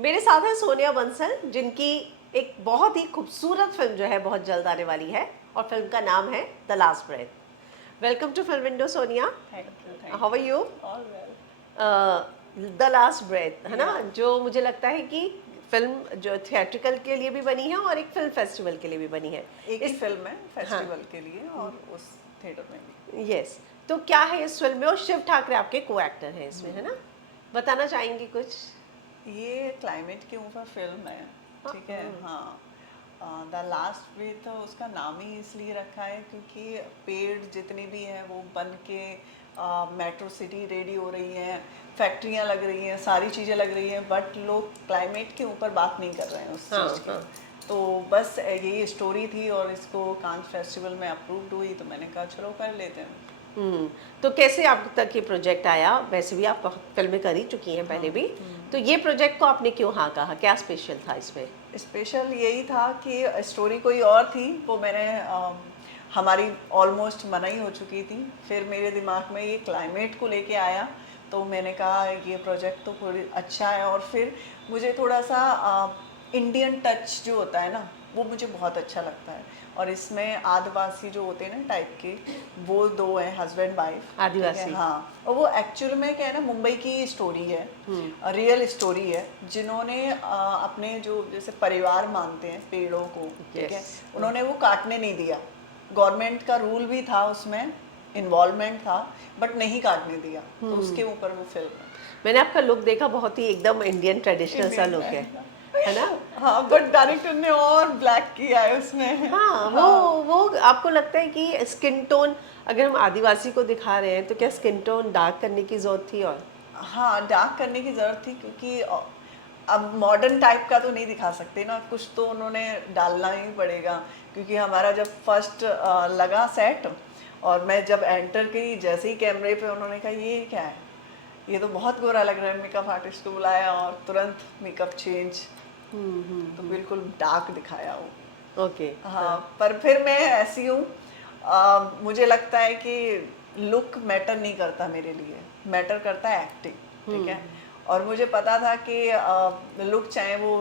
मेरे साथ है सोनिया बंसल, जिनकी एक बहुत ही खूबसूरत फिल्म जो है बहुत जल्द आने वाली है, और फिल्म का नाम है the last breath. Welcome to film window Sonia. Thank how are you. You? All well. The last breath है ना, Yeah. जो मुझे लगता है कि फिल्म जो थिएट्रिकल के लिए भी बनी है और एक फिल्म फेस्टिवल के लिए भी बनी है। एक ही इस फिल्म है हाँ, फेस्टिवल के लिए और उस थिएटर में भी। यस। तो क्या है इस फिल्म में, और शिव ठाकरे आपके को एक्टर हैं इसमें, है ना? बताना चाहेंगी कुछ? ये क्लाइमेट के ऊपर फिल्म है, ठीक है। हाँ, द लास्ट ब्रेथ उसका नाम ही इसलिए रखा है क्योंकि पेड़ जितने भी हैं वो बन के मेट्रो सिटी रेडी हो रही हैं, फैक्ट्रियाँ लग रही हैं, सारी चीज़ें लग रही हैं, बट लोग क्लाइमेट के ऊपर बात नहीं कर रहे हैं उस हाँ चीज़ की। हाँ। तो बस यही स्टोरी थी और इसको कांस फेस्टिवल में अप्रूव्ड हुई तो मैंने कहा चलो कर लेते हैं। हम्म। तो कैसे आप तक ये प्रोजेक्ट आया? वैसे भी आप बहुत फिल्में कर ही चुकी हैं पहले भी, तो ये प्रोजेक्ट को आपने क्यों हाँ कहा? क्या स्पेशल था इसमें? स्पेशल यही था कि स्टोरी कोई और थी, वो मैंने हमारी ऑलमोस्ट मना ही हो चुकी थी। फिर मेरे दिमाग में ये क्लाइमेट को लेके आया तो मैंने कहा ये प्रोजेक्ट तो थोड़ी अच्छा है। और फिर मुझे थोड़ा सा इंडियन टच जो होता है ना वो मुझे बहुत अच्छा लगता है। और इसमें आदिवासी जो होते हैं ना टाइप के, वो दो हैं हस्बैंड वाइफ, ठीक है। आदिवासी। हाँ, और वो एक्चुअल में क्या है ना, मुंबई की स्टोरी है, रियल स्टोरी है, जिन्होंने अपने जो जैसे परिवार मानते हैं पेड़ों को, ठीक है, यस। उन्होंने वो काटने नहीं दिया। गवर्नमेंट का रूल भी था उसमें, इन्वॉल्वमेंट था, बट नहीं काटने दिया। तो उसके ऊपर वो फिल्म है। मैंने आपका लुक देखा, बहुत ही एकदम इंडियन ट्रेडिशनल सा इंडियन लुक है ना? हाँ, तो बट डायरेक्टर ने और ब्लैक किया है उसमें। हाँ, वो हाँ वो आपको लगता है कि स्किन टोन, अगर हम आदिवासी को दिखा रहे हैं तो क्या स्किन टोन डार्क करने की जरूरत थी? और हाँ, डार्क करने की ज़रूरत थी क्योंकि अब मॉडर्न टाइप का तो नहीं दिखा सकते ना, कुछ तो उन्होंने डालना ही पड़ेगा। क्योंकि हमारा जब फर्स्ट लगा सेट और मैं जब एंटर की, जैसे ही कैमरे पे उन्होंने कहा ये क्या है, ये तो बहुत गोरा लग रहा है, मेकअप आर्टिस्ट को बुलाया और तुरंत मेकअप चेंज, तो बिल्कुल डार्क दिखाया वो। ओके। हाँ। हाँ, पर फिर मैं ऐसी हूँ, मुझे लगता है कि लुक मैटर नहीं करता मेरे लिए, मैटर करता है एक्टिंग, ठीक है। और मुझे पता था कि लुक चाहे वो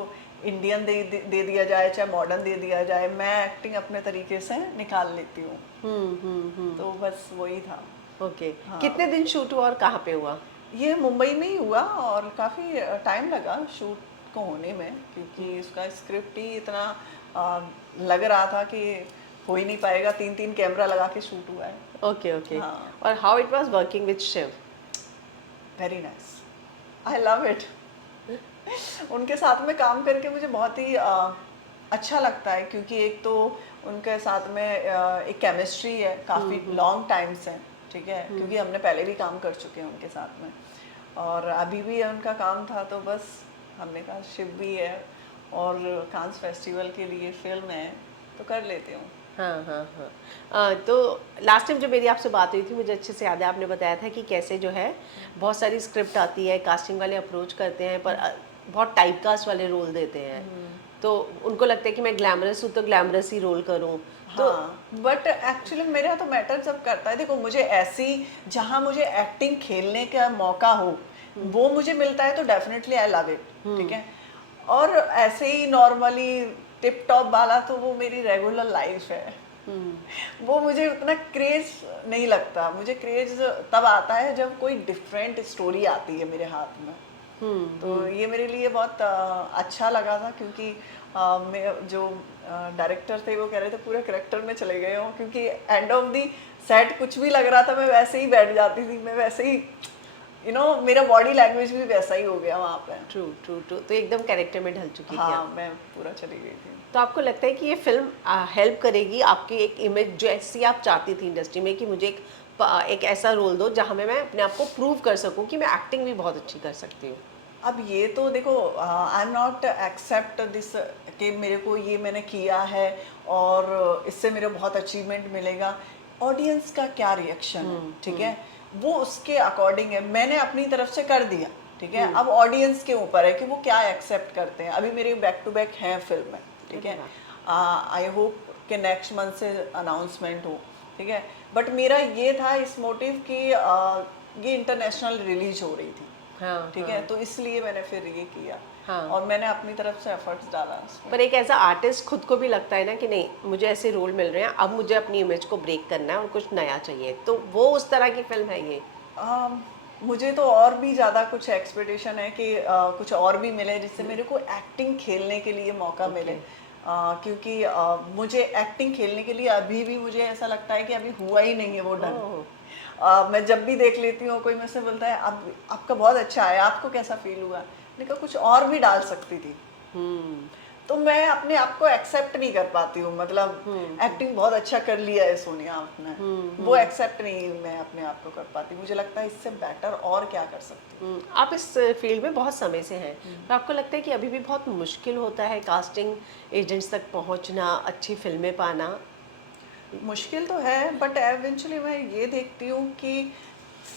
इंडियन दे दिया जाए चाहे मॉडर्न दे दिया जाए, मैं एक्टिंग अपने तरीके से निकाल लेती हूँ। तो बस वही था। ओके। कितने हाँ, दिन शूट हुआ और कहाँ पे हुआ? ये मुंबई में ही हुआ और काफ़ी टाइम लगा शूट को होने में, क्योंकि उसका स्क्रिप्ट ही इतना अ, लग रहा था कि हो ही नहीं पाएगा। 3 3 कैमरा लगा के शूट हुआ है। Okay okay. हाँ, और how it was working with Shiv? Very nice, I love it. उनके साथ में काम करके मुझे बहुत ही अच्छा लगता है, क्योंकि एक तो उनके साथ में एक केमिस्ट्री है काफ़ी लॉन्ग टाइम से, ठीक है, क्योंकि हमने पहले भी काम कर चुके हैं उनके साथ में और अभी भी उनका काम था। तो बस हमने कहा शिव भी है और कांस फेस्टिवल के लिए फिल्म है तो कर लेती हूँ। हाँ हाँ हाँ। तो लास्ट टाइम जो मेरी आपसे बात हुई थी, मुझे अच्छे से याद है, आपने बताया था कि कैसे जो है बहुत सारी स्क्रिप्ट आती है, कास्टिंग वाले अप्रोच करते हैं, पर बहुत टाइप कास्ट वाले रोल देते हैं। तो उनको लगता है कि मैं ग्लैमरस हूँ तो ग्लैमरस ही रोल करूँ। तो हाँ, बट एक्चुअली मेरे यहाँ तो मैटर जब करता है, देखो मुझे ऐसी जहाँ मुझे एक्टिंग खेलने का मौका हो वो मुझे मिलता है तो डेफिनेटली आई लव इट, ठीक है। और ऐसे ही नॉर्मली टिप टॉप वाला तो वो मेरी रेगुलर लाइफ है। वो मुझे उतना क्रेज नहीं लगता। मुझे क्रेज तब आता है जब कोई डिफरेंट स्टोरी आती है मेरे हाथ में। तो ये मेरे लिए बहुत अच्छा लगा था, क्योंकि मैं जो डायरेक्टर थे वो कह रहे थे पूरे करेक्टर में चले गए हो, क्योंकि एंड ऑफ दी सेट कुछ भी लग रहा था मैं वैसे ही बैठ जाती थी, मैं वैसे ही मेरा बॉडी लैंग्वेज भी वैसा ही हो गया वहाँ पे। ट्रू ट्रू ट्रू, तो एकदम कैरेक्टर में ढल चुकी थी हाँ, आप। मैं पूरा चली गई थी। तो आपको लगता है कि ये फिल्म हेल्प करेगी आपकी एक इमेज जैसी आप चाहती थी इंडस्ट्री में, कि मुझे एक ऐसा रोल दो जहाँ में मैं अपने आप को प्रूव कर सकूं कि मैं एक्टिंग भी बहुत अच्छी कर सकती हूँ? अब ये तो देखो, I am not accept this कि मेरे को ये मैंने किया है और इससे मेरे बहुत अचीवमेंट मिलेगा। ऑडियंस का क्या रिएक्शन है, ठीक है, वो उसके अकॉर्डिंग है। मैंने अपनी तरफ से कर दिया, ठीक है। अब ऑडियंस के ऊपर है कि वो क्या एक्सेप्ट करते हैं। अभी मेरी बैक टू बैक हैं फिल्में, ठीक अरे है। वाह। आई होप कि नेक्स्ट मंथ से अनाउंसमेंट हो, ठीक है। बट मेरा ये था इस मोटिव कि ये इंटरनेशनल रिलीज हो रही थी, हाँ ठीक है, हाँ तो इसलिए मैंने फिर ये किया। हाँ। और मैंने अपनी तरफ से एफर्ट्स डाला उसमें। पर एक एज अ आर्टिस्ट खुद को भी लगता है ना कि नहीं, मुझे ऐसे रोल मिल रहे हैं, अब मुझे अपनी इमेज को ब्रेक करना है और कुछ नया चाहिए, तो वो उस तरह की फिल्म है ये। अम, मुझे तो और भी ज़्यादा कुछ एक्सपेक्टेशन है कि कुछ और भी मिले जिससे मेरे को एक्टिंग खेलने के लिए मौका मिले। Okay. क्योंकि मुझे एक्टिंग खेलने के लिए अभी भी मुझे ऐसा लगता है कि अभी हुआ ही नहीं है वो ढंग। ओह। मैं जब भी देख लेती हूँ कोई मुझसे बोलता है अब आपका बहुत अच्छा है, आपको कैसा फील हुआ, मैंने कहा कुछ और भी डाल सकती थी। हम्म। तो मैं अपने आप को एक्सेप्ट नहीं कर पाती हूँ, मतलब एक्टिंग बहुत अच्छा कर लिया है सोनिया आपने, वो एक्सेप्ट नहीं मैं अपने आप को कर पाती। मुझे लगता है इससे बेटर और क्या कर सकती हूँ। आप इस फील्ड में बहुत समय से हैं, तो आपको लगता है कि अभी भी बहुत मुश्किल होता है कास्टिंग एजेंट्स तक पहुंचना, अच्छी फिल्में पाना? मुश्किल तो है बट एवेंचुअली मैं ये देखती हूँ कि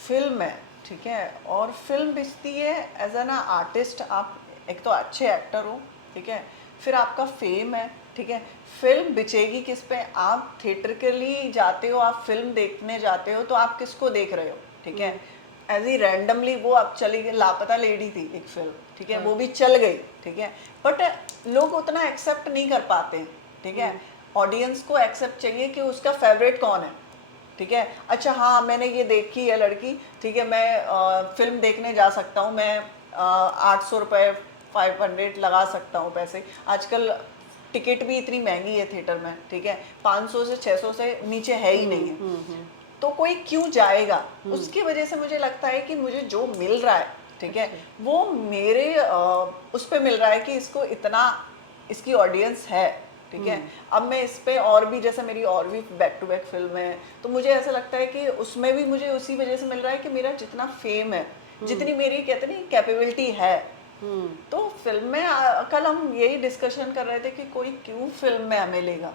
फिल्म है, ठीक है, और फिल्म बिकती है एज एन आर्टिस्ट। आप एक तो अच्छे एक्टर हो, ठीक है, फिर आपका फेम है, ठीक है। फिल्म बिचेगी किस पे? आप थिएटर के लिए जाते हो, आप फिल्म देखने जाते हो तो आप किसको देख रहे हो, ठीक है। एज ही रैंडमली वो अब चली गई, लापता लेडी थी एक फिल्म, ठीक है, वो भी चल गई, ठीक है, बट लोग उतना एक्सेप्ट नहीं कर पाते हैं, ठीक है। ऑडियंस को एक्सेप्ट चाहिए कि उसका फेवरेट कौन है, ठीक है। अच्छा हाँ मैंने ये देखी है लड़की, ठीक है, मैं फिल्म देखने जा सकता हूँ, मैं 800 रुपये 500 लगा सकता हूँ पैसे। आजकल टिकट भी इतनी महंगी है थिएटर में, ठीक है, 500 से 600 से नीचे है ही नहीं है। तो कोई क्यों जाएगा? उसकी वजह से मुझे लगता है कि मुझे जो मिल रहा है, ठीक है, वो मेरे उस पे मिल रहा है कि इसको इतना, इसकी ऑडियंस है, ठीक है। अब मैं इस पे और भी, जैसे मेरी और भी बैक टू बैक फिल्म है, तो मुझे ऐसा लगता है कि उसमें भी मुझे उसी वजह से मिल रहा है कि मेरा जितना फेम है, जितनी मेरी कहते नहीं कैपेबिलिटी है। तो फिल्म में कल हम यही डिस्कशन कर रहे थे कि कोई क्यों फिल्म में हमें लेगा,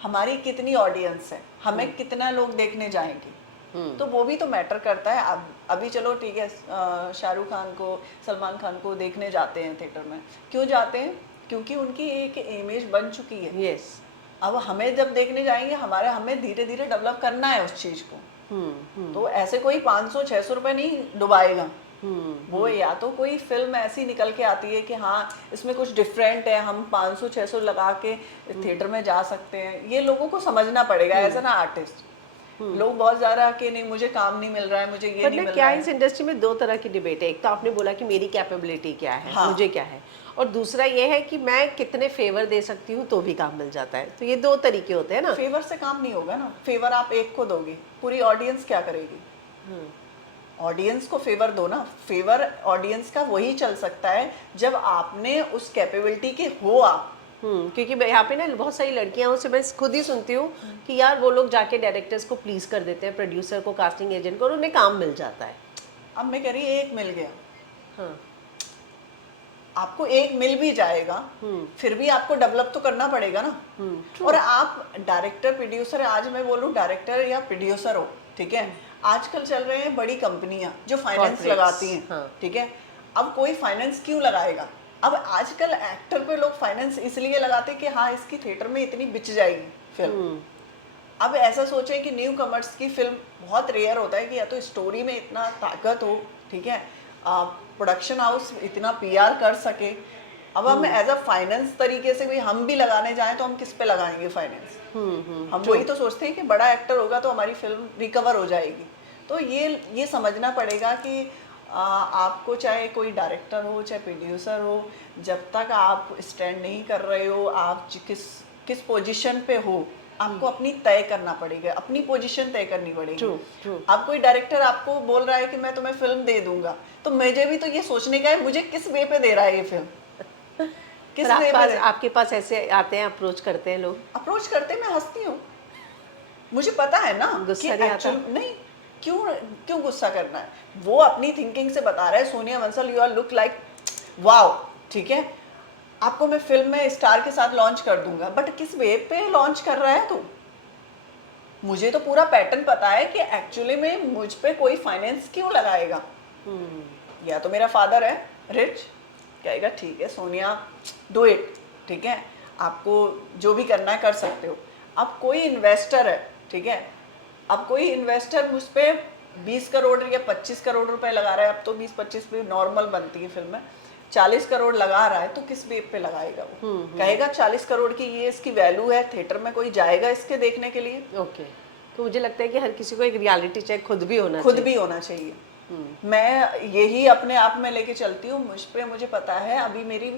हमारी कितनी ऑडियंस है, हमें कितना लोग देखने जाएंगे, तो वो भी तो मैटर करता है। अब अभी चलो ठीक है, शाहरुख खान को, सलमान खान को देखने जाते हैं थिएटर में, क्यों जाते हैं? क्योंकि उनकी एक इमेज बन चुकी है। यस। अब हमें जब देखने जाएंगे, हमें धीरे धीरे डेवलप करना है उस चीज को। तो ऐसे कोई 500-600 रुपए नहीं डुबाएगा। वो या तो कोई फिल्म ऐसी निकल के आती है कि हाँ इसमें कुछ डिफरेंट है, हम 500-600 लगा के थिएटर में जा सकते हैं, ये लोगों को समझना पड़ेगा एज एन आर्टिस्ट। लोग बहुत ज्यादा कि नहीं मुझे काम नहीं मिल रहा है, मुझे ये नहीं मिल क्या रहा है। इस इंडस्ट्री में दो तरह की डिबेट है, एक तो आपने बोला कि मेरी कैपेबिलिटी क्या है, हाँ। मुझे क्या है, और दूसरा ये है कि मैं कितने फेवर दे सकती हूँ तो भी काम मिल जाता है। तो ये दो तरीके होते हैं ना। फेवर से काम नहीं होगा ना, फेवर आप एक को दोगे, पूरी ऑडियंस क्या करेगी? ऑडियंस को फेवर दो ना। फेवर ऑडियंस का वही चल सकता है जब आपने उस कैपेबिलिटी के हो आप। क्योंकि यहाँ पे ना बहुत सारी लड़कियां से मैं खुद ही सुनती हूँ कि यार वो लोग जाके डायरेक्टर्स को प्लीज कर देते हैं, प्रोड्यूसर को, कास्टिंग एजेंट को, और उन्हें काम मिल जाता है। अब मैं कह रही एक मिल गया, हाँ। आपको एक मिल भी जाएगा, फिर भी आपको डेवलप तो करना पड़ेगा ना। और आप डायरेक्टर प्रोड्यूसर, आज मैं बोलूँ डायरेक्टर या प्रोड्यूसर हो, ठीक है, आजकल चल रहे हैं बड़ी कंपनियां जो फाइनेंस Corporates, लगाती हैं, हाँ। ठीक है। अब कोई फाइनेंस क्यों लगाएगा? अब आजकल एक्टर पे लोग फाइनेंस इसलिए लगाते हैं कि हाँ इसकी थिएटर में इतनी बिच जाएगी फिल्म। अब ऐसा सोचें कि न्यू कमर्स की फिल्म बहुत रेयर होता है कि या तो स्टोरी में इतना ताकत हो, ठीक है, प्रोडक्शन हाउस इतना पीआर कर सके। अब हम एज अ फाइनेंस तरीके से भी हम भी लगाने जाएं तो हम किस पे लगाएंगे फाइनेंस? हम वही तो सोचते हैं कि बड़ा एक्टर होगा तो हमारी फिल्म रिकवर हो जाएगी। तो ये समझना पड़ेगा कि आपको चाहे कोई डायरेक्टर हो चाहे प्रोड्यूसर हो, जब तक आप स्टैंड नहीं कर रहे हो, आप किस किस पोजीशन पे हो, आपको अपनी तय करना पड़ेगा, अपनी पोजीशन तय करनी पड़ेगी। ट्रू। अब कोई डायरेक्टर आपको बोल रहा है कि मैं तुम्हें फिल्म दे दूंगा, तो मुझे भी तो ये सोचने का है मुझे किस वे पे दे रहा है ये फिल्म, किस वे पे आपके पास ऐसे आते हैं, अप्रोच करते हैं लोग? अप्रोच करते। मैं हंसती हूँ, मुझे पता है ना कि गुस्सा नहीं आता? एक्चुअल नहीं, क्यों क्यों गुस्सा करना है? वो अपनी थिंकिंग से बता रहा है, Sonia Bansal you are look like wow, ठीक है, आपको मैं फिल्म में स्टार के साथ लॉन्च कर दूंगा, बट किस वे पे लॉन्च कर रहा है तू? मुझे तो पूरा पैटर्न पता है कि एक्चुअली में मुझ पे कोई फाइनेंस क्यों लगाएगा। या तो मेरा फादर है रिच, कहेगा ठीक है सोनिया डू इट, ठीक है, आपको जो भी करना है कर सकते हो। अब कोई इन्वेस्टर है, ठीक है, अब कोई इन्वेस्टर मुझ पर 20 करोड़ या 25 करोड़ रुपए लगा रहा है, अब तो 20-25 भी नॉर्मल बनती है फिल्म में, 40 करोड़ लगा रहा है तो किस बेब पे लगाएगा वो? कहेगा 40 करोड़ की ये इसकी वैल्यू है, थिएटर में कोई जाएगा इसके देखने के लिए? ओके, तो मुझे लगता है कि हर किसी को एक रियलिटी चेक खुद भी होना खुद चाहिए। भी होना चाहिए। मैं यही अपने आप में लेके चलती हूँ, मुझ पे मुझे पता है अभी मेरी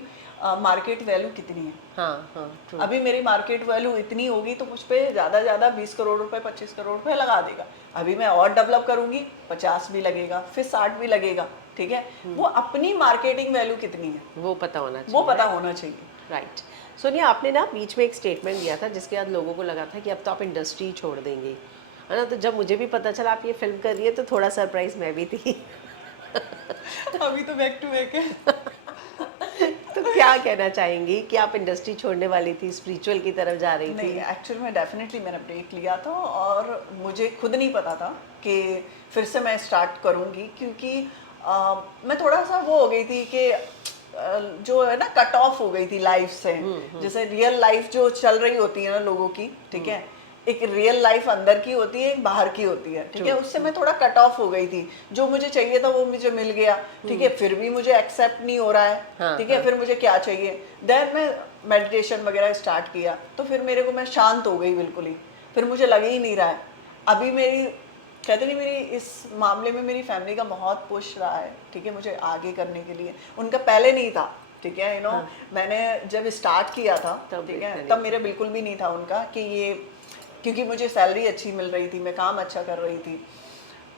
मार्केट वैल्यू कितनी है। हाँ हाँ, ट्रू। अभी मेरी मार्केट वैल्यू इतनी होगी तो मुझ पे ज़्यादा ज़्यादा 20 करोड़ रुपए 25 करोड़ रुपए लगा देगा। अभी मैं और डेवलप करूंगी, 50 भी लगेगा, फिर 60 भी लगेगा, ठीक है। वो अपनी मार्केटिंग वैल्यू कितनी है वो पता होना चाहिए। वो पता होना चाहिए। राइट। सोनिया, आपने ना बीच में एक स्टेटमेंट दिया था जिसके बाद लोगों को लगा था कि अब तो आप इंडस्ट्री छोड़ देंगे, है ना? तो जब मुझे भी पता चला आप ये फिल्म कर रही है तो थोड़ा सरप्राइज मैं भी थी। अभी तो बैक टू बैक है। तो क्या कहना चाहेंगी कि आप इंडस्ट्री छोड़ने वाली थी, स्पिरिचुअल की तरफ जा रही नहीं, थी? एक्चुअल में डेफिनेटली मैंने ब्रेक लिया था और मुझे खुद नहीं पता था कि फिर से मैं स्टार्ट करूंगी, क्योंकि मैं थोड़ा सा वो हो गई थी कि जो है ना कट ऑफ हो गई थी लाइफ से। जैसे रियल लाइफ जो चल रही होती है ना लोगों की, ठीक है, एक रियल लाइफ अंदर की होती है, एक बाहर की होती है, ठीक है। उससे मैं थोड़ा कट ऑफ हो गई थी। जो मुझे चाहिए था वो मुझे मिल गया, ठीक है, फिर भी मुझे एक्सेप्ट नहीं हो रहा है, हाँ, ठीक है। हाँ। फिर मुझे क्या चाहिए, देन मैं मेडिटेशन वगैरह स्टार्ट किया तो फिर मेरे को मैं शांत हो गई बिल्कुल ही। फिर मुझे लग ही नहीं रहा है। अभी मेरी कहते नहीं, मेरी इस मामले में मेरी फैमिली का बहुत पुश रहा है, ठीक है, मुझे आगे करने के लिए। उनका पहले नहीं था, ठीक है, यू नो, मैंने जब स्टार्ट किया था, ठीक है, तब मेरे बिल्कुल भी नहीं था उनका कि ये, क्योंकि मुझे सैलरी अच्छी मिल रही थी, मैं काम अच्छा कर रही थी।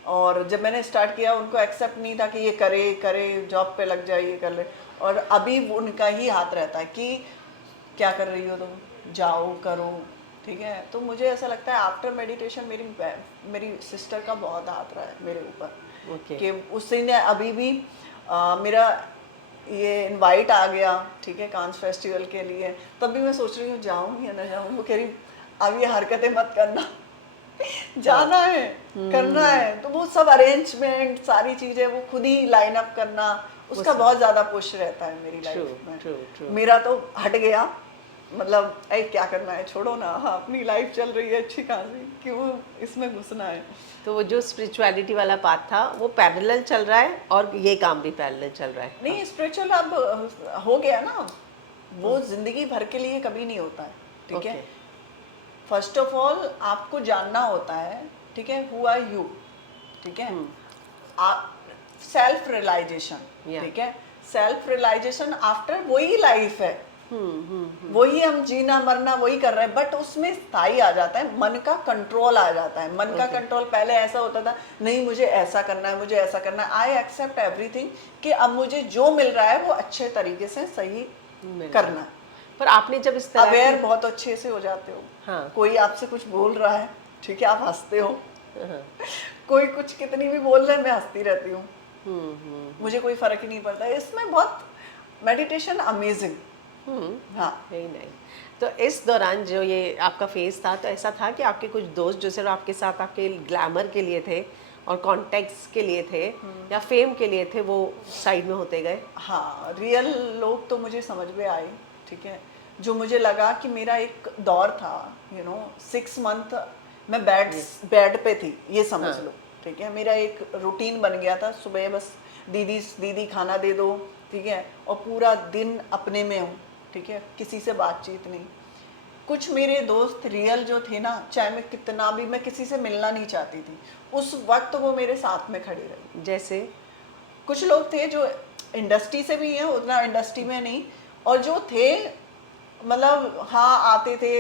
और जब मैंने स्टार्ट किया उनको एक्सेप्ट नहीं था कि ये करे करे जॉब पे लग जाए, ये कर ले। और अभी उनका ही हाथ रहता है कि क्या कर रही हो तुम, जाओ करो, ठीक है। तो मुझे ऐसा लगता है आफ्टर मेडिटेशन मेरी सिस्टर का बहुत हाथ रहा है मेरे ऊपर। ओके। कि उसने ने अभी भी मेरा ये इनवाइट आ गया, ठीक है, कांस फेस्टिवल के लिए, तब भी मैं सोच रही हूँ जाऊँ या ना जाऊँ। वो कह रही अब ये हरकतें मत करना, जाना है, करना है। तो वो सब अरेंजमेंट सारी चीजें वो खुद ही लाइन अप करना, उसका बहुत ज्यादा पुश रहता है मेरी लाइफ में। ट्रू। मेरा तो हट गया, मतलब ऐ क्या करना है, छोड़ो ना, हाँ, अपनी लाइफ चल रही है अच्छी खासी, क्यों इसमें घुसना है। तो वो जो स्पिरिचुअलिटी वाला पाथ था वो पैरेलल चल रहा है और ये काम भी पैरेलल चल रहा है। नहीं, स्पिरिचुअल अब हो गया ना, वो जिंदगी भर के लिए कभी नहीं होता है, ठीक है। ओके। फर्स्ट ऑफ ऑल आपको जानना होता है, ठीक है, हु आर यू, ठीक है। Self realisation, Yeah. ठीक है, सेल्फ रियलाइजेशन आफ्टर वही लाइफ है। वही हम जीना मरना वही कर रहे हैं, बट उसमें स्थायी आ जाता है, मन का कंट्रोल आ जाता है। मन का कंट्रोल पहले ऐसा होता था, नहीं मुझे ऐसा करना है, मुझे ऐसा करना है, आई एक्सेप्ट एवरीथिंग, कि अब मुझे जो मिल रहा है वो अच्छे तरीके से सही करना है। पर आपने जब इस तरह अवेयर बहुत अच्छे से हो जाते हो। हाँ। कोई आपसे कुछ बोल रहा है, ठीक है, आप हंसते हो। हाँ। कोई कुछ कितनी भी बोल रहा है, मैं हंसती रहती हूँ, मुझे कोई फर्क ही नहीं पड़ता। इसमें बहुत मेडिटेशन अमेजिंग। हाँ, वेरी नाइस। तो इस दौरान जो ये आपका फेज था, तो ऐसा था कि आपके कुछ दोस्त जो सिर्फ आपके साथ आपके ग्लैमर के लिए थे और कॉन्टेक्ट्स के लिए थे या फेम के लिए थे, वो साइड में होते गए? हाँ, रियल लोग तो मुझे समझ में आए, ठीक है। जो मुझे लगा कि मेरा एक दौर था, यू नो, 6 मंथ मैं बेड पे थी, ये समझ लो, ठीक है। मेरा एक रूटीन बन गया था, सुबह बस दीदी खाना दे दो, ठीक है, और पूरा दिन अपने में हूँ, ठीक है, किसी से बातचीत नहीं। कुछ मेरे दोस्त रियल जो थे ना, चाहे मैं कितना भी, मैं किसी से मिलना नहीं चाहती थी, उस वक्त वो मेरे साथ में खड़े रहे। जैसे कुछ लोग थे जो इंडस्ट्री से भी हैं, उतना इंडस्ट्री में नहीं, और जो थे मतलब हाँ आते थे,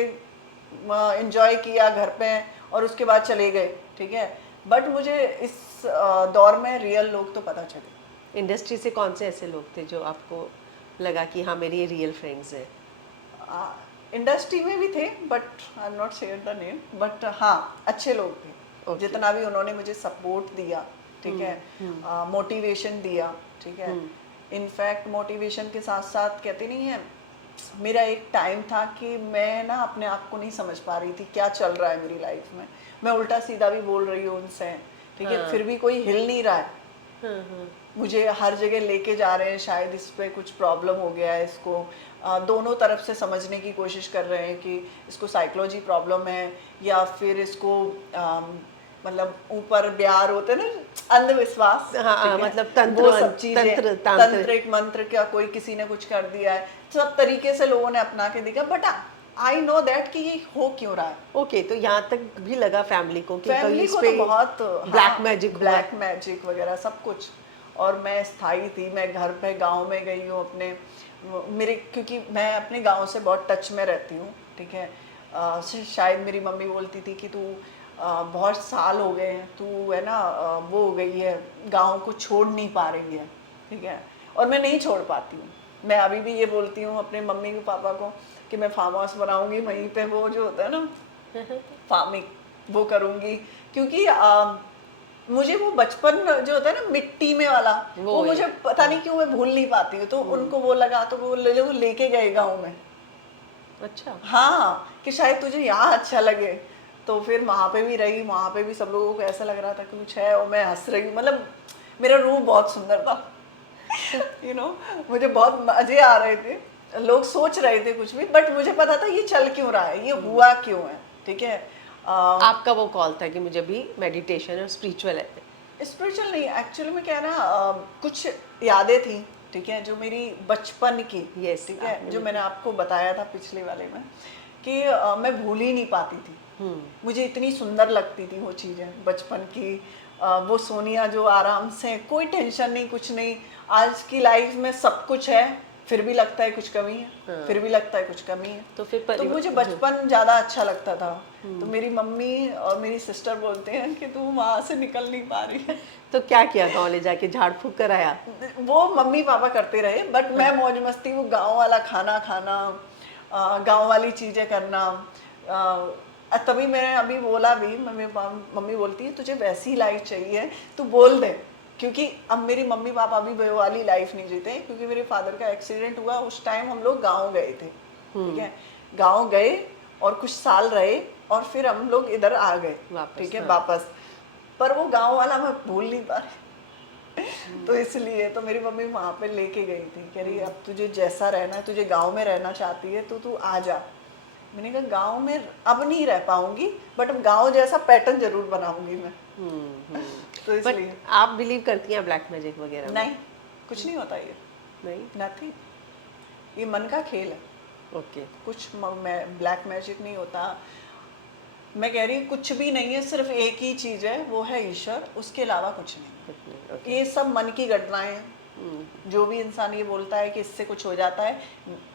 एंजॉय किया घर पे और उसके बाद चले गए, ठीक है। बट मुझे इस दौर में रियल लोग तो पता चले। इंडस्ट्री से कौन से ऐसे लोग थे जो आपको लगा कि हाँ मेरी ये रियल फ्रेंड्स हैं? इंडस्ट्री में भी थे, but I am not share the name, but हाँ अच्छे लोग थे। Okay. जितना भी उन्होंने मुझे सपोर्ट दिया, ठीक है, मोटिवेशन दिया, ठीक है। इनफैक्ट मोटिवेशन के साथ साथ कहते नहीं है, मेरा एक टाइम था कि मैं ना अपने आप को नहीं समझ पा रही थी क्या चल रहा है मेरी लाइफ में। मैं उल्टा सीधा भी बोल रही हूँ उनसे, ठीक है, फिर भी कोई हिल नहीं रहा है। मुझे हर जगह लेके जा रहे हैं, शायद इस पे कुछ प्रॉब्लम हो गया है, इसको दोनों तरफ से समझने की कोशिश कर रहे हैं कि इसको साइकोलॉजी प्रॉब्लम है या फिर इसको मतलब ऊपर ब्यार होते हैं ना, अंधविश्वास, हाँ, ठीक है? मतलब तंत्र, वो सब चीजें, तंत्र, तंत्रिक मंत्र, क्या कोई किसी ने कुछ कर दिया है, सब तरीके से लोगों ने अपना के देखा, बट आई नो दैट कि ये हो क्यों रहा है। ओके, तो यहाँ तक भी लगा फैमिली को कि कहीं फैमिली इस को पे तो बहुत, ब्लैक मैजिक हुआ। ब्लैक मैजिक वगैरह सब कुछ। और मैं स्थाई थी, मैं घर पे गांव में गई हूँ अपने, मेरे, क्योंकि मैं अपने गांव से बहुत टच में रहती हूँ, ठीक है। शायद मेरी मम्मी बोलती थी कि तू बहुत साल हो गए हैं, तू है ना वो हो गई है, गांव को छोड़ नहीं पा रही है, ठीक है। और मैं नहीं छोड़ पाती हूँ। मैं अभी भी ये बोलती हूँ अपने मम्मी को पापा को कि मैं फार्म हाउस बनाऊंगी, वहीं पे वो जो होता है ना फार्मिंग, वो करूंगी, क्योंकि मुझे वो बचपन जो होता है ना मिट्टी में वाला, वो मुझे पता नहीं क्यों मैं भूल नहीं पाती हूँ। तो उनको वो लगा, तो वो लेके गए गाँव में। अच्छा। हाँ, कि शायद तुझे यहाँ अच्छा लगे। तो फिर वहाँ पे भी रही, वहाँ पे भी सब लोगों को ऐसा लग रहा था कि कुछ है, और मैं हंस रही हूँ, मतलब मेरा रूप बहुत सुंदर था। यू नो, मुझे बहुत मजे आ रहे थे, लोग सोच रहे थे कुछ भी, बट मुझे पता था ये चल क्यों रहा है, ये हुआ क्यों है, ठीक है। आपका वो कॉल था कि मुझे भी मेडिटेशन और स्पिरिचुअल है। स्पिरिचुअल नहीं, एक्चुअली में क्या है ना, कुछ यादें थी, ठीक है, जो मेरी बचपन की, Yes, ठीक है, आपने जो मुझे- मैंने आपको बताया था पिछले वाले में, कि मैं भूल ही नहीं पाती थी। मुझे इतनी सुंदर लगती थी वो चीज़ें बचपन की। वो सोनिया जो आराम से, कोई टेंशन नहीं, कुछ नहीं। आज की लाइफ में सब कुछ है, फिर भी लगता है कुछ कमी है, हाँ। फिर भी लगता है कुछ कमी है। तो फिर तो मुझे बचपन ज़्यादा अच्छा लगता था। तो मेरी मम्मी और मेरी सिस्टर बोलते हैं कि तू वहाँ से निकल नहीं पा रही है। तो क्या किया गाँव ले जाके, झाड़ फूक कराया? वो मम्मी पापा करते रहे, बट मैं मौज मस्ती, वो गांव वाला खाना खाना, गांव वाली चीजें करना। तभी मैंने अभी बोला भी, मम्मी बोलती है तुझे वैसी लाइफ चाहिए, तू बोल दे, क्योंकि अब मेरी मम्मी पापा भी वो वाली लाइफ नहीं जीते, क्योंकि मेरे फादर का एक्सीडेंट हुआ उस टाइम हम लोग गाँव गए थे, ठीक है। गाँव गए और कुछ साल रहे, और फिर हम लोग इधर आ गए, वापस, ठीक है, हाँ। वापस। पर वो गाँव वाला मैं भूल नहीं पा रही। तो इसलिए तो मेरी मम्मी वहां पे लेके गई थी, कह रही अब तुझे जैसा रहना है, तुझे गांव में रहना चाहती है तो तू आ जा। मैंने कहा गांव में अब नहीं रह पाऊंगी, बट अब गांव जैसा पैटर्न जरूर बनाऊंगी मैं। तो बट इसलिए आप बिलीव करती हैं ब्लैक मैजिक वगैरह में? नहीं, कुछ नहीं होता ये, नहीं। नथिंग, ये मन का खेल है, ओके। कुछ ब्लैक मैजिक नहीं होता। मैं कह रही हूँ कुछ भी नहीं है, सिर्फ एक ही चीज है, वो है ईश्वर, उसके अलावा कुछ नहीं। कुछ नहीं। ओके। ये सब मन की घटनाएं हैं। जो भी इंसान ये बोलता है कि इससे कुछ हो जाता है,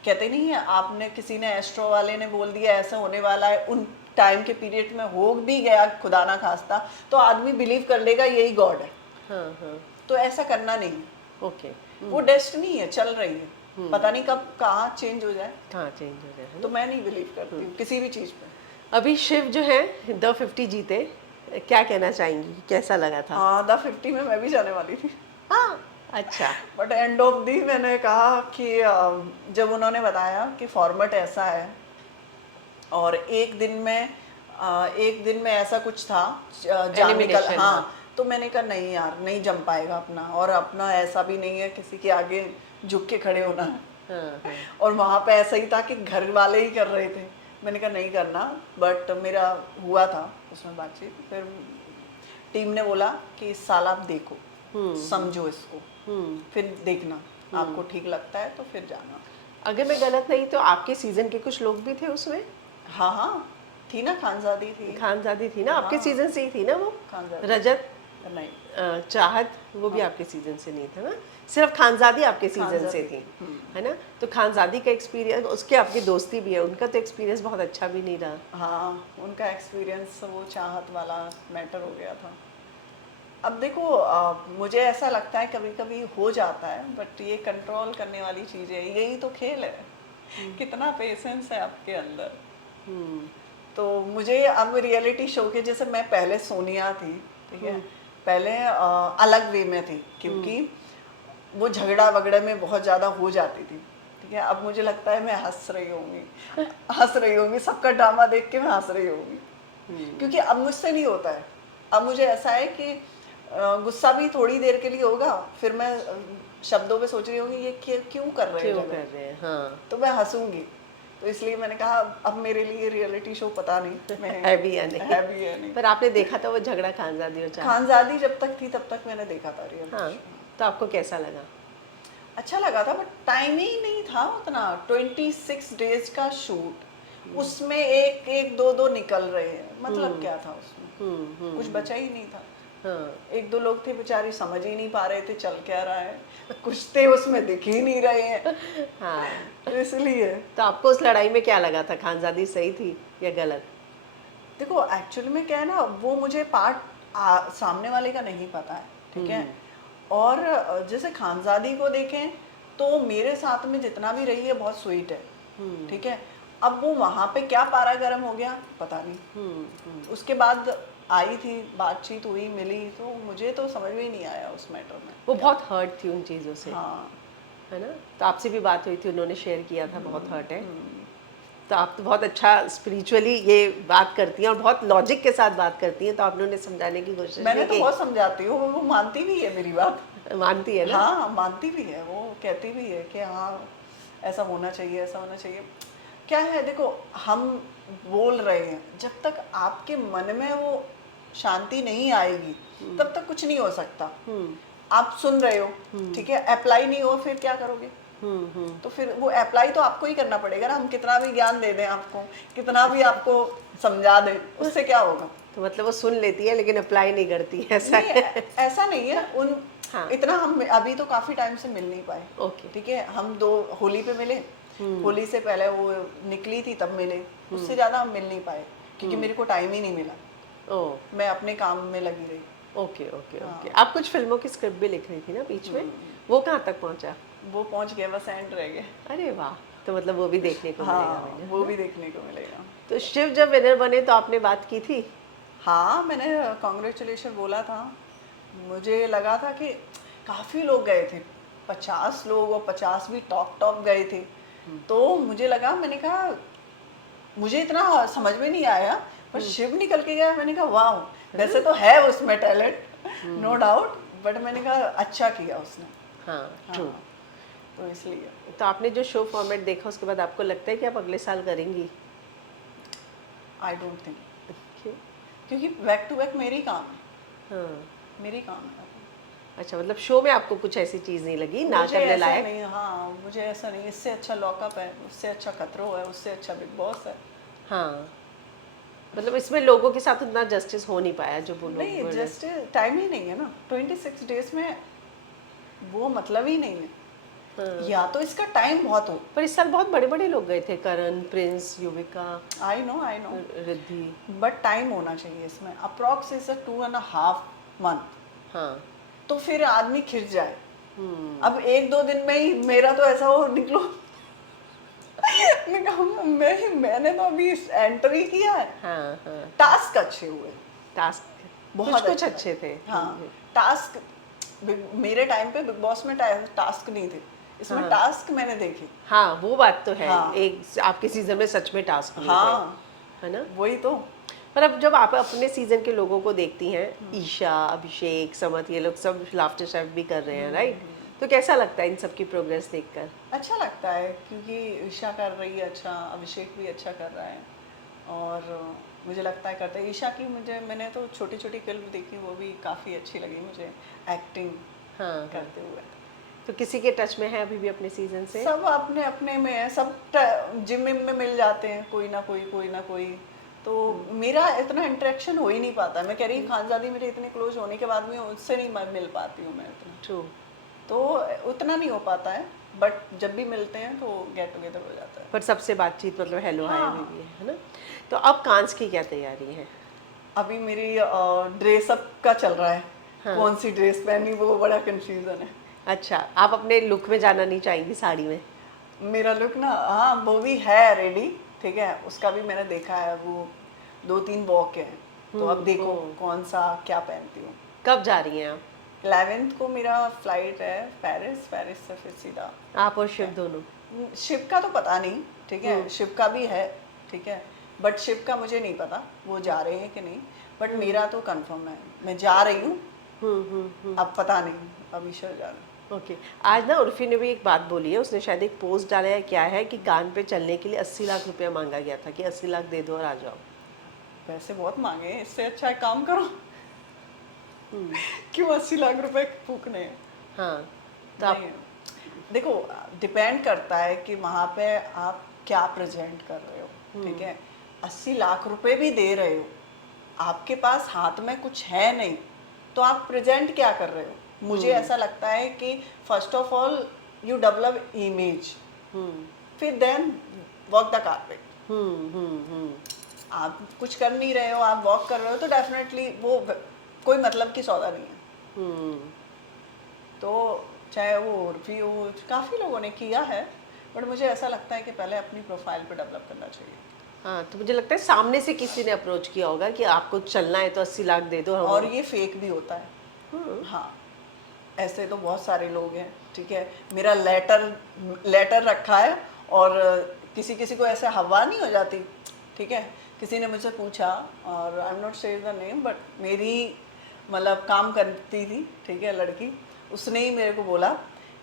कहते नहीं है, आपने किसी ने, एस्ट्रो वाले ने बोल दिया ऐसा होने वाला है, उन टाइम के पीरियड में हो भी गया खुदा ना खास्ता, तो आदमी बिलीव कर लेगा यही गॉड है। हाँ हाँ। तो ऐसा करना नहीं, ओके। वो डेस्टिनी है, चल रही है, पता नहीं कब कहाँ चेंज हो जाए। हाँ, चेंज हो गया है तो ना? मैं नहीं बिलीव करती हूँ किसी भी चीज़ पे। अभी शिव जो है द 50 जीते, क्या कहना चाहेंगी, कैसा लगा था? हाँ, द 50 में मैं भी जाने वाली थी। हाँ। अच्छा। बट एंड ऑफ दी मैंने कहा कि जब उन्होंने बताया कि फॉर्मेट ऐसा है, और एक दिन में ऐसा कुछ था, जान निकल, Elimination, हाँ, हाँ। तो मैंने कहा नहीं यार, नहीं जम पाएगा अपना, और अपना ऐसा भी नहीं है किसी के आगे झुक के खड़े होना है। हाँ हाँ। और वहाँ पे ऐसा ही था कि घर वाले ही कर रहे थे, मैंने कहा नहीं करना, बट मेरा हुआ था उसमें बातचीत। फिर टीम ने बोला कि इस साल आप देखो, समझो इसको, फिर देखना आपको ठीक लगता है तो फिर जाना। अगर मैं गलत नहीं तो आपके सीजन के कुछ लोग भी थे उसमें? हाँ हाँ, थी ना, खानजादी थी। खानजादी थी ना, आपके हाँ। सीजन से ही थी ना वो? खानजादी। रजत, नहीं, चाहत, वो भी आपके सीजन से नहीं था ना? सिर्फ खानजादी आपके सीजन से खानजादी, थी, है ना? तो खानजादी का एक्सपीरियंस, उसके आपकी दोस्ती भी है, उनका तो एक्सपीरियंस बहुत अच्छा भी नहीं रहा। हाँ, उनका एक्सपीरियंस वो चाहत वाला मैटर हो गया था। अब देखो, मुझे ऐसा लगता है कभी कभी हो जाता है, बट ये कंट्रोल करने वाली चीज़ है, यही तो खेल है। कितना पेशेंस है आपके अंदर। तो मुझे अब रियलिटी शो के, जैसे मैं पहले सोनिया थी, ठीक है, पहले अलग वे में थी, क्योंकि वो झगड़ा वगड़े में बहुत ज़्यादा हो जाती थी, ठीक है। अब मुझे लगता है मैं हंस रही होंगी, सबका ड्रामा देख के मैं हंस रही होंगी, क्योंकि अब मुझसे नहीं होता है। अब मुझे ऐसा है कि गुस्सा भी थोड़ी देर के लिए होगा, फिर मैं शब्दों पे सोच रही होंगी ये क्यों कर रहे हैं क्यों झगड़ा? कर रहे हैं, हाँ। तो मैं हंसूंगी, तो इसलिए मैंने कहा अब मेरे लिए रियलिटी शो पता नहीं मैं है भी या नहीं, है भी या नहीं। पर आपने देखा था वो झगड़ा खानजादी और चाहत? खानजादी जब तक थी तब तक मैंने देखा था रियलिटी हाँ, शो। तो आपको कैसा लगा? अच्छा लगा था बट टाइम ही नहीं था उतना। 26 डेज का शूट, उसमें एक एक दो दो निकल रहे हैं, मतलब क्या था उसमें? कुछ बचा ही नहीं था। हाँ। एक दो लोग थे बेचारे समझ ही नहीं पा रहे थे चल क्या रहा है, कुछ थे उसमें दिख ही नहीं रहे हैं, हाँ, तो इसलिए। तो आपको उस लड़ाई में क्या लगा था, खानजादी सही थी या गलत? देखो एक्चुअली में क्या है ना, वो मुझे पार्ट सामने वाले का नहीं पता है, ठीक है। और जैसे खानजादी को देखें तो मेरे साथ में जितना भी रही है बहुत स्वीट है, ठीक है। अब वो वहां पे क्या पारा गर्म हो गया पता नहीं। उसके बाद आई थी, बातचीत हुई, मिली, तो मुझे तो समझ में ही नहीं आया उस मैटर में वो क्या। बहुत हर्ट थी उन चीज़ों से, हाँ। है ना? तो आपसे भी बात हुई थी, उन्होंने शेयर किया था बहुत हर्ट है। तो आप तो बहुत अच्छा स्पिरिचुअली ये बात करती हैं और बहुत लॉजिक के साथ बात करती हैं, तो आपने उन्हें समझाने की कोशिश मैंने नहीं तो बहुत समझाती हूँ, वो मानती भी है मेरी बात। की? मानती है ना? हाँ मानती भी है, वो कहती भी है कि हाँ ऐसा होना चाहिए, ऐसा होना चाहिए। क्या है देखो, हम बोल रहे हैं, जब तक आपके मन में वो शांति नहीं आएगी तब तक कुछ नहीं हो सकता। आप सुन रहे हो, ठीक है, अप्लाई नहीं हो फिर क्या करोगे? तो फिर वो अप्लाई तो आपको ही करना पड़ेगा ना। हम कितना भी ज्ञान दे दें आपको, कितना भी आपको समझा दें, उससे क्या होगा? तो मतलब वो सुन लेती है लेकिन अप्लाई नहीं करती है, ऐसा नहीं है? ऐसा नहीं है उन। हाँ। इतना हम अभी तो काफी टाइम से मिल नहीं पाए, ओके। ठीक है। हम दो होली पे मिले, होली से पहले वो निकली थी तब मिले, उससे ज्यादा हम मिल नहीं पाए क्योंकि मेरे को टाइम ही नहीं मिला, ओ, मैं अपने काम में लगी रही। ओके ओके हाँ। ओके। आप कुछ फिल्मों की स्क्रिप्ट भी लिख रही थी ना बीच में, वो कहाँ तक पहुँचा? वो पहुंच गया, बस एंड रह गया। अरे वाह, तो मतलब वो भी देखने को मिलेगा हाँ मुझे, वो है ना? भी देखने को मिलेगा। तो शिव जब विनर बने तो आपने बात की थी? हाँ मैंने कॉन्ग्रेचुलेशन बोला था। मुझे लगा था कि काफ़ी लोग गए थे, 50 लोग, और 50 भी टॉप टॉप गए थे। तो मुझे लगा, मैंने कहा मुझे इतना समझ में नहीं आया, पर शिव निकल के गया, मैंने कहा वाह, वैसे तो है उसमें टैलेंट, नो डाउट, बट मैंने कहा अच्छा किया उसने। हाँ, ट्रू। हाँ तो इसलिए। तो आपने जो शो फॉर्मेट देखा उसके बाद आपको लगता है कि आप अगले साल करेंगी? आई डोंट थिंक, क्यों? क्योंकि बैक टू बैक मेरी काम है, हाँ, मेरी काम है। अच्छा, मतलब शो में आपको कुछ ऐसी चीज़ नहीं लगी ना मुझे करने ऐसा लायक? नहीं, हाँ मुझे ऐसा नहीं, इससे अच्छा लॉकअप है, उससे अच्छा खतरों है, उससे अच्छा बिग बॉस है। हाँ, मतलब इसमें लोगों के साथ उतना जस्टिस हो नहीं पाया जो वो लोग नहीं बोले। जस्ट टाइम ही नहीं है ना, 26 डेज में वो मतलब ही नहीं है। हाँ, या तो इसका टाइम बहुत हो। पर इस साल बहुत बड़े बड़े लोग गए थे, Karan, Prince, Yuvika, I know, Riddhi. But time होना चाहिए इसमें, अप्रॉक्स इज 2.5 मंथ, हाँ। तो फिर आदमी खिंच जाए। अब एक दो दिन में ही मेरा तो ऐसा हो निकलो मैं कहूँगा मैंने तो अभी एंट्री किया है। हाँ हाँ। टास्क अच्छे हुए, टास्क बहुत कुछ अच्छा अच्छे थे। हाँ टास्क, मेरे टाइम पे बिग बॉस में टास्क नहीं थे, इसमें हाँ। टास्क मैंने देखे। हाँ, वो बात तो है। हाँ। एक आपके सीजन में सच में टास्क नहीं थे, हाँ है ना? वही तो। पर अब जब आप अपने सीजन के लोगों को देखती हैं, ईशा, अभिषेक, समत, ये लोग सब लाफ्टर शेफ भी कर रहे हैं, राइट? तो कैसा लगता है इन सब की प्रोग्रेस देखकर? अच्छा लगता है क्योंकि ईशा कर रही है अच्छा, अभिषेक भी अच्छा कर रहा है, और मुझे लगता है करते हैं। ईशा की मैंने तो छोटी छोटी फिल्म देखी, वो भी काफ़ी अच्छी लगी मुझे, एक्टिंग हाँ, करते हुए। तो किसी के टच में है अभी भी अपने सीजन से? सब अपने अपने में है, सब जिम में मिल जाते हैं, कोई ना कोई। तो मेरा इतना इंटरेक्शन हो ही नहीं पाता। मैं कह रही खानजादी मेरे इतने क्लोज होने के बाद भी उससे नहीं मिल पाती हूँ मैं इतना, ट्रू। तो उतना नहीं हो पाता है, बट जब भी मिलते हैं तो गेट टुगेदर हो जाता है। पर सबसे बातचीत मतलब हेलो हाय हाँ। में भी है ना? तो अब कांस की क्या तैयारी है? अभी मेरी ड्रेसअप का चल रहा है, हाँ। कौन सी ड्रेस पहननी वो बड़ा कंफ्यूजन है। अच्छा, आप अपने लुक में जाना नहीं चाहेंगी साड़ी में? मेरा लुक ना, हाँ वो भी है रेडी, ठीक है, उसका भी मैंने देखा है, वो 2-3 वॉक है, तो अब देखो कौन सा क्या पहनती हूँ। कब जा रही हैं आप? 11th को मेरा फ्लाइट है पेरिस से फिर सीधा। आप और शिव दोनों? शिव का तो पता नहीं, ठीक है, शिव का भी है, ठीक है, बट शिव का मुझे नहीं पता वो जा रहे हैं कि नहीं, बट मेरा तो कंफर्म है मैं जा रही हूँ। अब पता नहीं अब ईश्वर जाने। ओके। आज ना उर्फी ने भी एक बात बोली है, उसने शायद एक पोस्ट डाला है, क्या है कि कान पे चलने के लिए 80 लाख रुपया मांगा गया था कि 80 लाख दे दो और आ जाओ। पैसे बहुत मांगे हैं, इससे अच्छा एक काम करो। क्यों 80 लाख रुपए फूकने हैं? हाँ, तो आप नहीं, देखो, डिपेंड करता है कि वहाँ पे आप क्या प्रेजेंट कर रहे हो, ठीक है। 80 लाख रुपए भी दे रहे हो, आपके पास हाथ में कुछ है नहीं, तो आप प्रेजेंट क्या कर रहे हो? मुझे ऐसा लगता है कि first of all you develop image, फिर देन वॉक द कारपेट। आप कुछ कर नहीं रहे हो, आप वॉक कर रहे हो, तो डेफिनेटली वो कोई मतलब की सौदा नहीं है। तो चाहे वो उर्फी हो, काफ़ी लोगों ने किया है, बट मुझे ऐसा लगता है कि पहले अपनी प्रोफाइल पे डेवलप करना चाहिए। हाँ, तो मुझे लगता है सामने से किसी ने अप्रोच किया होगा कि आपको चलना है तो 80 लाख दे दो हम। और ये फेक भी होता है। हाँ, ऐसे तो बहुत सारे लोग हैं, ठीक है। मेरा लेटर रखा है, और किसी किसी को ऐसे हवा नहीं हो जाती, ठीक है। किसी ने मुझसे पूछा, और आई am not share the name, but मेरी मतलब काम करती थी, ठीक है, लड़की, उसने ही मेरे को बोला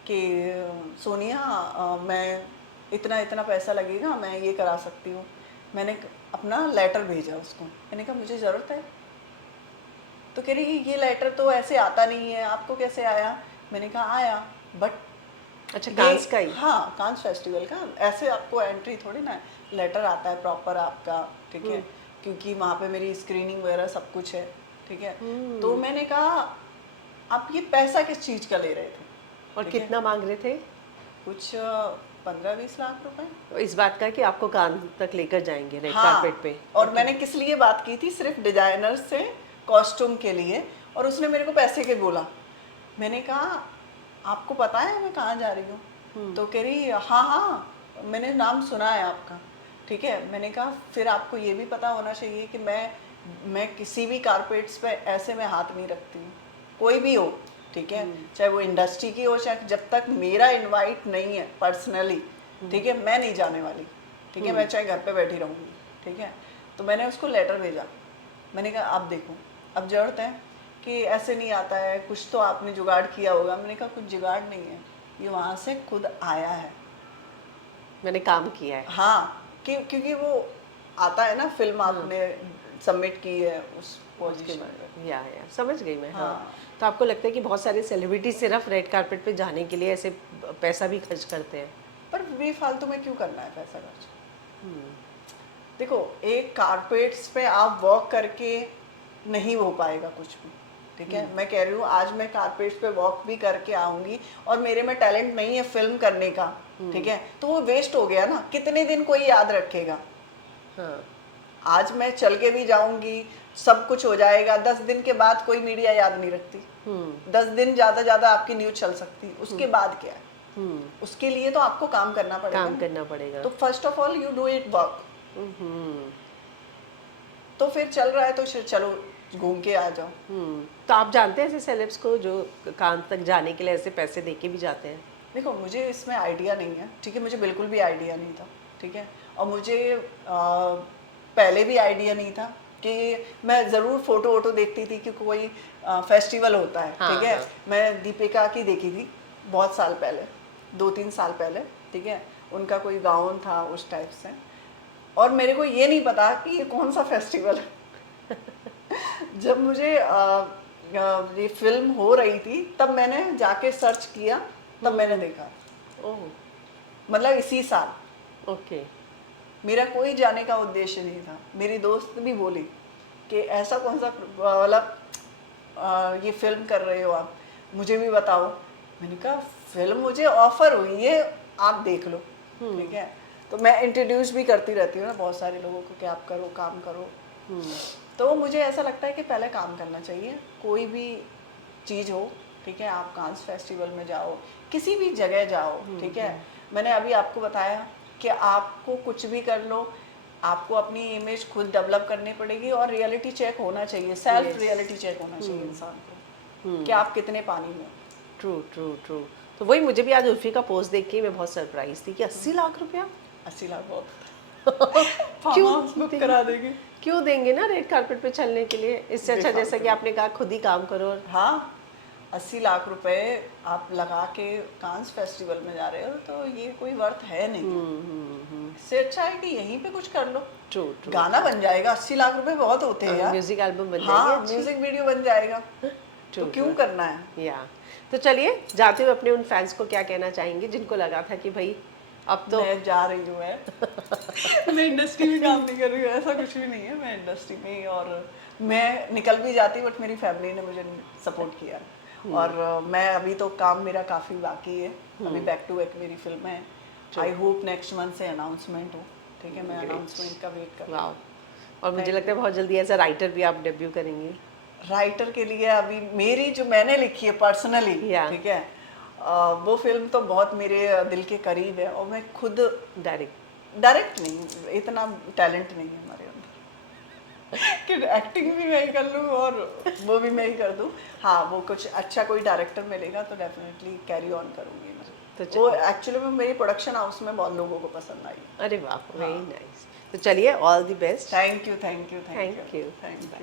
कि सोनिया, मैं इतना इतना पैसा लगेगा, मैं ये करा सकती हूँ। मैंने अपना लेटर भेजा उसको, मैंने कहा मुझे ज़रूरत है। तो कह रही ये लेटर तो ऐसे आता नहीं है, आपको कैसे आया? मैंने कहा आया, बट अच्छा, ये, कांस का ही। हाँ, कांस फेस्टिवल का ऐसे आपको एंट्री थोड़ी ना, लेटर आता है प्रॉपर आपका, ठीक है, क्योंकि वहाँ पे मेरी स्क्रीनिंग वगैरह सब कुछ है, ठीक है। तो मैंने कहा आप ये पैसा किस चीज़ का ले रहे थे? और ठीक है, कितना मांग रहे थे? कुछ 15-20 लाख रुपए। इस बात का कि आपको कान तक लेकर जाएंगे रेड हाँ, कारपेट पे। और मैंने किस लिए बात की थी? सिर्फ डिजाइनर से कॉस्ट्यूम के लिए, और उसने मेरे को पैसे के बोला। मैंने कहा आपको पता है मैं कहाँ जा रही हूँ? तो कह रही हाँ हाँ, मैंने नाम सुना है आपका, ठीक है। मैंने कहा फिर आपको ये भी पता होना चाहिए कि मैं किसी भी कारपेट्स पे ऐसे मैं हाथ नहीं रखती हूँ, कोई भी हो, ठीक है। चाहे वो इंडस्ट्री की हो, चाहे जब तक मेरा इनवाइट नहीं है पर्सनली, ठीक है, मैं नहीं जाने वाली, ठीक है। मैं चाहे घर पे बैठी रहूँगी, ठीक है। तो मैंने उसको लेटर भेजा, मैंने कहा आप देखो, अब जरूरत है कि ऐसे नहीं आता है, कुछ तो आपने जुगाड़ किया होगा। मैंने कहा कुछ जुगाड़ नहीं है, ये वहाँ से खुद आया है। मैंने काम किया है। हाँ, क्योंकि वो आता है ना, फिल्म आपने सबमिट की है उस उसके पोजीशन बाद पे। या समझ गई मैं। हाँ, हाँ, तो आपको लगता है कि बहुत सारे सेलिब्रिटी सिर्फ रेड कारपेट पे जाने के लिए ऐसे पैसा भी खर्च करते हैं? पर बेफालतू में क्यों करना है पैसा खर्च? देखो, एक कारपेट्स पे आप वॉक करके नहीं हो पाएगा कुछ भी, ठीक है। मैं कह रही हूँ आज मैं कारपेट्स पे वॉक भी करके आऊंगी, और मेरे में टैलेंट नहीं है फिल्म करने का, ठीक है, तो वो वेस्ट हो गया ना। कितने दिन कोई याद रखेगा? हाँ। आज मैं चल के भी जाऊंगी, सब कुछ हो जाएगा, 10 दिन के बाद कोई मीडिया याद नहीं रखती। 10 दिन ज्यादा आपकी न्यूज चल सकती, उसके बाद क्या है? उसके लिए तो आपको काम करना पड़ेगा काम ना। करना पड़ेगा। तो first of all you do it work. तो फिर चल रहा है तो चलो घूम के आ जाओ। तो आप जानते हैं ऐसे सेलेब्स को जो कान तक जाने के लिए ऐसे पैसे दे के भी जाते हैं? देखो, मुझे इसमें आइडिया नहीं है, ठीक है, मुझे बिल्कुल भी आइडिया नहीं था, ठीक है। और मुझे पहले भी आइडिया नहीं था कि मैं ज़रूर फ़ोटो वोटो देखती थी कि कोई फेस्टिवल होता है, हाँ, ठीक है। हाँ। मैं दीपिका की देखी थी बहुत साल पहले, 2-3 साल पहले, ठीक है। उनका कोई गाउन था उस टाइप से, और मेरे को ये नहीं पता कि ये कौन सा फेस्टिवल है। जब मुझे ये फिल्म हो रही थी, तब मैंने जाके सर्च किया, तब मैंने देखा। ओह, मतलब इसी साल। ओके। मेरा कोई जाने का उद्देश्य नहीं था। मेरी दोस्त भी बोली कि ऐसा कौन सा मतलब ये फिल्म कर रहे हो आप, मुझे भी बताओ। मैंने कहा फिल्म मुझे ऑफर हुई है, आप देख लो, ठीक है। तो मैं इंट्रोड्यूस भी करती रहती हूँ ना बहुत सारे लोगों को कि आप करो, काम करो। तो मुझे ऐसा लगता है कि पहले काम करना चाहिए, कोई भी चीज़ हो, ठीक है। आप कांस फेस्टिवल में जाओ, किसी भी जगह जाओ, ठीक है। मैंने अभी आपको बताया कि आपको कुछ भी कर लो, आपको अपनी इमेज खुद डेवलप करनी पड़ेगी, और रियलिटी चेक होना चाहिए, सेल्फ रियलिटी चेक होना चाहिए इंसान को कि आप कितने पानी में हो। True true true. तो वही मुझे भी आज उर्फी का पोस्ट देख के मैं बहुत सरप्राइज थी कि 80 लाख रुपया 80 लाख बहुत फार्म हाउस बुक करा देंगे। क्यों देंगे ना रेड कारपेट पे चलने के लिए? इससे अच्छा जैसा कि आपने कहा खुद ही काम करो। हाँ, 80 लाख रुपए आप लगा के कांस फेस्टिवल में जा रहे हो, तो ये कोई वर्थ है नहीं। इससे अच्छा है कि यहीं पे कुछ कर लो। True true. गाना बन जाएगा, 80 लाख रुपए बहुत होते हैं यार। म्यूजिक एल्बम बन हाँ, जाएगी अच्छी। म्यूजिक वीडियो बन जाएगा। तो True, क्यों true. करना है? या तो चलिए, जाते हुए अपने उन फैंस को क्या कहना चाहेंगे जिनको लगा था कि भाई अब तो मैं जा रही हूँ मैं मैं इंडस्ट्री में काम नहीं कर रही हूँ, ऐसा कुछ भी नहीं है। मैं इंडस्ट्री में ही, और मैं निकल भी जाती, बट मेरी फैमिली ने मुझे सपोर्ट किया। और मैं अभी तो काम मेरा काफ़ी बाकी है। अभी बैक टू बैक मेरी फिल्म है। आई होप नेक्स्ट मंथ से अनाउंसमेंट हो। ठीक है, मैं अनाउंसमेंट का वेट कर रही हूँ। वाह। और मुझे लगता है बहुत जल्दी एज अ राइटर भी आप डेब्यू करेंगी। राइटर के लिए अभी मेरी जो मैंने लिखी है पर्सनली, Yeah. ठीक है, वो फिल्म तो बहुत मेरे दिल के करीब है। और मैं खुद डायरेक्ट नहीं, इतना टैलेंट नहीं है हमारे अंदर कि एक्टिंग भी मैं ही कर लूँ और वो भी मैं ही कर दूँ। हाँ, वो कुछ अच्छा कोई डायरेक्टर मिलेगा तो डेफिनेटली कैरी ऑन करूँगी मैं। तो वो एक्चुअली में मेरी प्रोडक्शन हाउस में बहुत लोगों को पसंद आई। अरे वाह, वेरी नाइस। तो चलिए, all the best. Thank you, thank you, Thank you. Thank you.